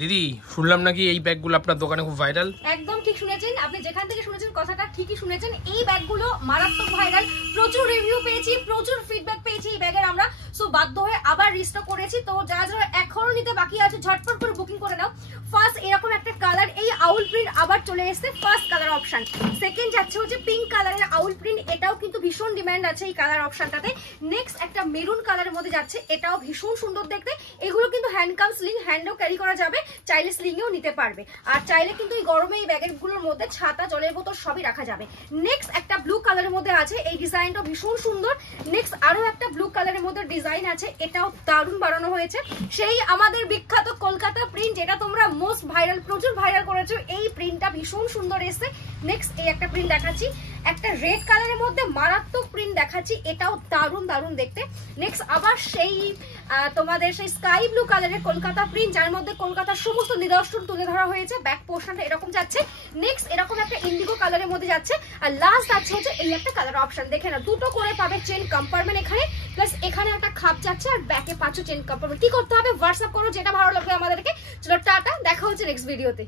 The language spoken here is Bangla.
দিদি শুনলাম নাকি এই ব্যাগগুলো আপনার দোকানে খুব ভাইরাল। একদম ঠিক শুনেছেন, আপনি যেখান থেকে শুনেছেন কথাটা ঠিকই শুনেছেন। এই ব্যাগগুলো মারাত্মক ভাইরাল, প্রচুর রিভিউ পেয়েছি, প্রচুর ফিডব্যাক পেয়েছি এই ব্যাগের আমরা। সো বাধ্য হয়ে আবার রিস্টক করেছি। তো যারা যারা এখনো নিতে বাকি আছে ঝটপট করে বুকিং করে নাও। ফার্স্ট এরকম একটা কালার, এই আউল প্রিন্ট আবার চলে এসেছে, ফার্স্ট কালার অপশন। সেকেন্ড যাচ্ছে হচ্ছে পিঙ্ক কালারের আউল প্রিন্ট, এটাও কিন্তু ভীষণ ডিমান্ড আছে এই কালার অপশনটাতে। নেক্সট একটা মেরুন কালারের মধ্যে যাচ্ছে, এটাও ভীষণ সুন্দর দেখতে। এগুলো কিন্তু হ্যান্ডকাম স্লিং, হ্যান্ডেও ক্যারি করা যাবে, চাইলে স্লিংয়েও নিতে পারবে। আর চাইলে কিন্তু এই গরমে এই ব্যাগগুলোর মধ্যে ছাতা, জলের বোতল সবই রাখা যাবে। নেক্সট একটা ব্লু কালারের মধ্যে আছে, এই ডিজাইনটা ভীষণ সুন্দর। নেক্সট আরো একটা ব্লু কালারের মধ্যে ডিজাইন আছে, এটাও দারুণ বানানো হয়েছে। সেই আমাদের বিখ্যাত কলকাতা প্রিন্ট, যেটা তোমরা মোস্ট ভাইরাল, প্রচুর ভাইরাল করেছো, এই প্রিন্টটা ভীষণ সুন্দর এসেছে। নেক্সট এই একটা প্রিন্ট দেখাচ্ছি, একটা রেড কালারের মধ্যে মারাত্মক প্রিন্ট দেখাচ্ছি, এটাও দারুণ দারুণ দেখতে। নেক্সট আবার সেই তোমাদের সেই স্কাই ব্লু কালারের কলকাতা প্রিন্ট, যার মধ্যে কলকাতার সমস্ত নিদর্শন তুলে ধরা হয়েছে। ব্যাক পোর্শনটা এরকম যাচ্ছে। নেক্সট এরকম একটা ইন্ডিগো কালারের মধ্যে যাচ্ছে। আর লাস্ট আছে হচ্ছে এই একটা কালার অপশন, দেখে না দুটো করে পাবে চেন কম্পার্টমেন্ট এখানে, প্লাস এখানে একটা খাপ যাচ্ছে, আর ব্যাকে 5 চেন কম্পার্টমেন্ট। কি করতে হবে? হোয়াটসঅ্যাপ করো, যেটা ভালো লাগবে আমাদেরকে। চলো টাটা, দেখা হচ্ছে নেক্সট ভিডিওতে।